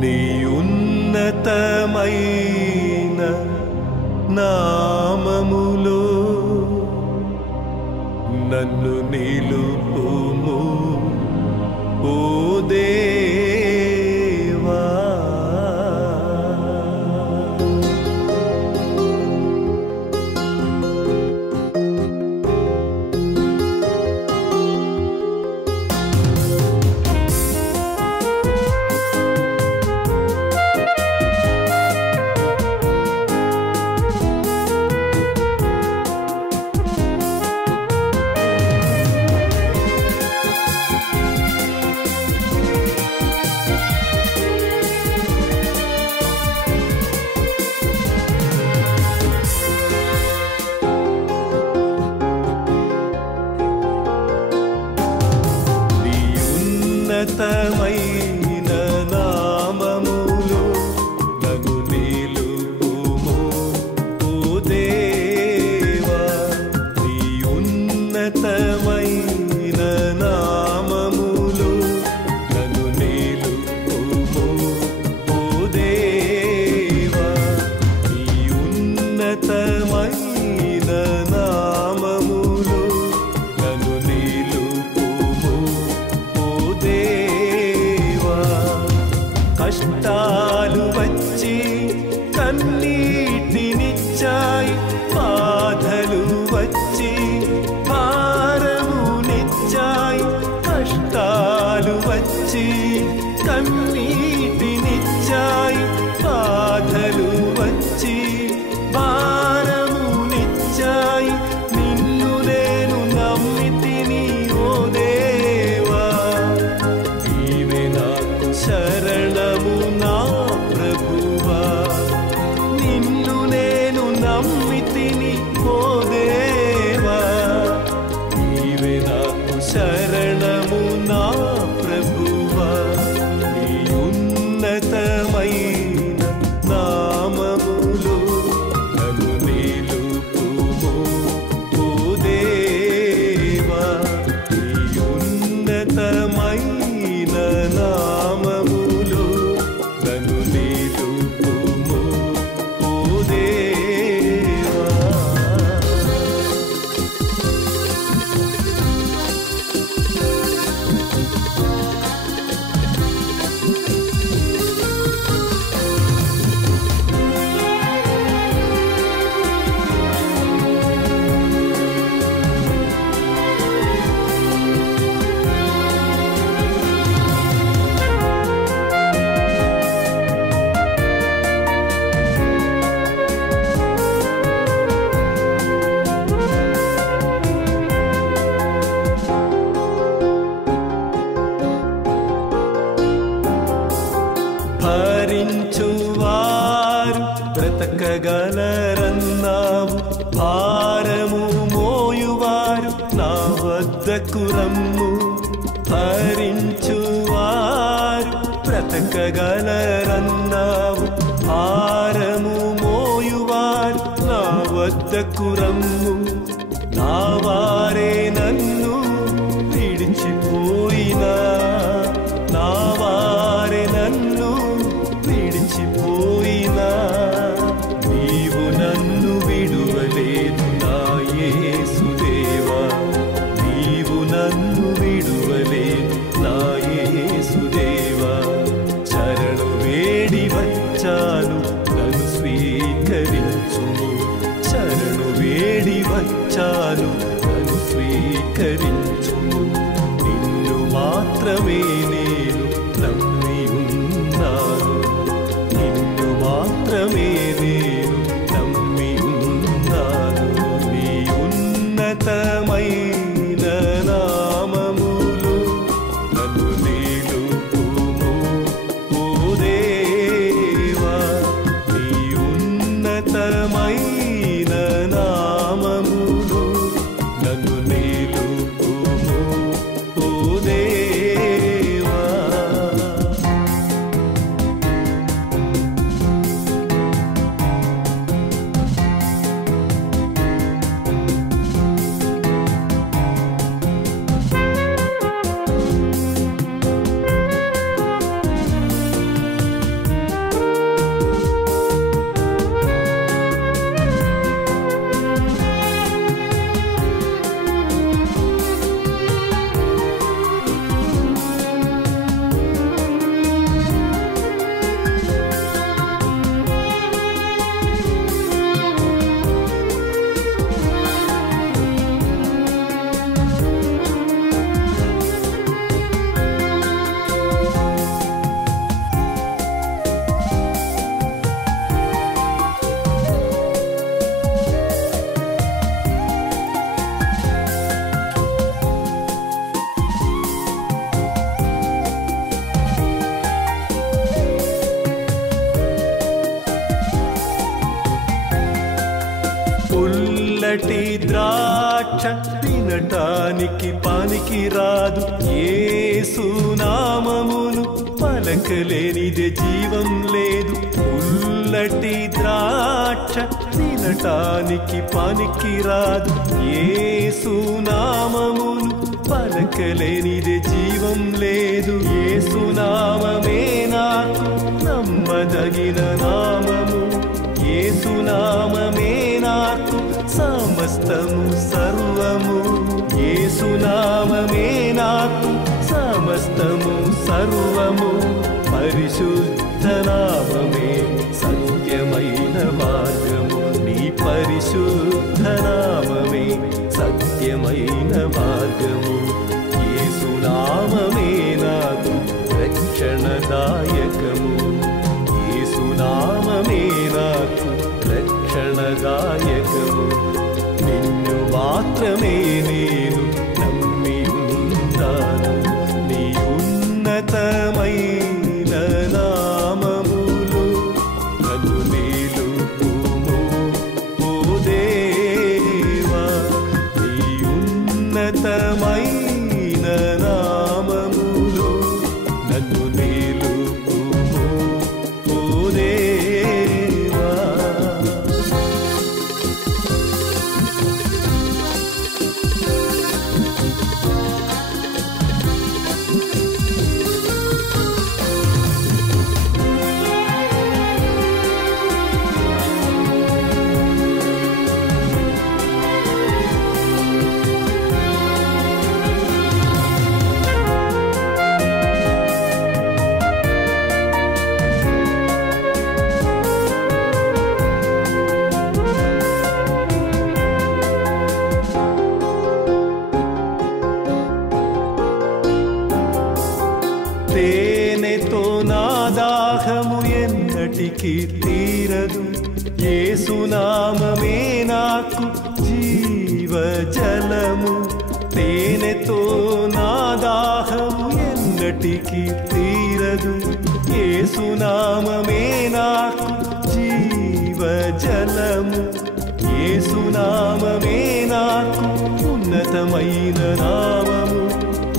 నీ ఉన్నతమైన నామములో నన్ను నిలుపుము ఓ దేవా. ఉన్నతమైన నామములో నన్ను నిలుపుము ఓ దేవా. నీ ఉన్నతమైన నామములో నన్ను నిలుపుము ఓ దేవా. నీ ఉన్నతమైన నామములో నన్ను నిలుపుము ఓ దేవా. కష్టాలు వచ్చి కన్నీటినిచ్చాయి, బాధలు వచ్చి భారమునిచ్చాయి. కష్టాలు వచ్చి కన్నీటినిచ్చాయి, బాధలు వచ్చి భారమునిచ్చాయి. నిన్ను నేను నమ్మితిని ఓ దేవా. నీవే నాకు శరణము నా ప్రభువా. నిన్ను నేను నమ్మితిని ఓ దేవా. నీవే నాకు శరణము నా ప్రభువా. నీ ఉన్నతమైన నామములో నన్ను నిలుపుము ఓ దేవా. నీ ఉన్నతమైన నామములో నన్ను నిలుపుము ఓ దేవా. భరించువారు బ్రతకగలరన్నావు, భారము మోయువారు నా వద్దకు రమ్ము. భరించువారు బ్రతకగలరన్నావు, భారము మోయువారు నా వద్దకు రమ్ము. నా వారే నన్ను విడిచిపోయినా, నా వారే వచ్చాను, నన్ను స్వీకరించుము. నిన్ను మాత్రమే నేను నమ్మి ఉన్నాను, నిన్ను మాత్రమే నేను నమ్మి ఉన్నాను. నీ ఉన్నతమైన నామములో నన్ను నిలుపుము ఓ దేవా. నీ ఉన్నతమైన నామములో నన్ను నిలుపుము ఓ దేవా. పుల్లటి ద్రాక్ష తినటానికి పనికి రాదు, యేసు నామమును పలకలేనిదే జీవం లేదు. పుల్లటి ద్రాక్ష తినటానికి పనికి రాదు, యేసు నామమును పలకలేనిదే జీవం లేదు. యేసు నామమే నాకు నమ్మదగిన నామము, యేసు నామమే నాకు సమస్తము సర్వము. యేసు నామమే నాకు సమస్తము సర్వము. పరిశుద్ధ నామమే సత్యమైన మార్గము, నీ పరిశుద్ధ నామమే సత్యమైన మార్గము. యేసు నామమే నాకు రక్షణదాయకము, యేసు నామమే నాకు రక్షణదాయకము. నిన్ను మాత్రమే నేను నమ్మి ఉన్నాను, నీ ఉన్నతమైన నామములో నన్ను నిలుపుము ఓ దేవా. నీ ఉన్నతమైన నామములో నన్ను నిలుపుము ఓ దేవా. తేనెతో నా దాహము ఎన్నటికీ తీరదు, యేసు నామమే నాకు జీవజలము. తేనెతో నా దాహము ఎన్నటికీ తీరదు, యేసు నామమే నాకు జీవజలము. యేసు నామమే నాకు ఉన్నతమైన నామము,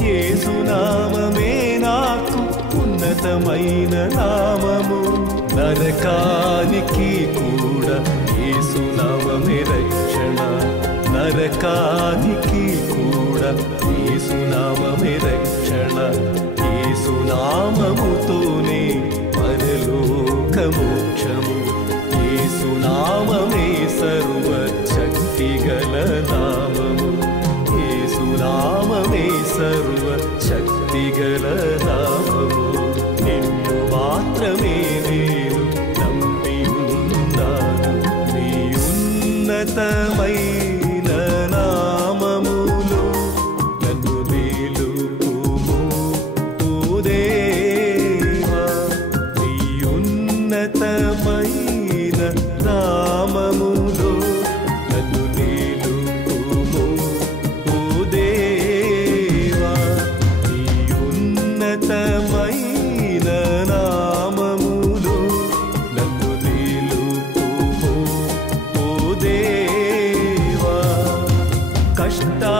యేసు నామమే నాకు ఉన్నతమైన నామము. నరకానికి కూడా యేసు నామమే రక్షణ, నరకానికి కూడా యేసు నామమే రక్షణ. యేసు నామముతోనే పరలోక మోక్షము, యేసు నామమే సర్వశక్తి గల నామము, యేసు నామమే సర్వశక్తి గల నామము. నిన్ను మాత్రమే నేను నమ్మి ఉన్నాను, నీ ఉన్నతమైన కష్టాల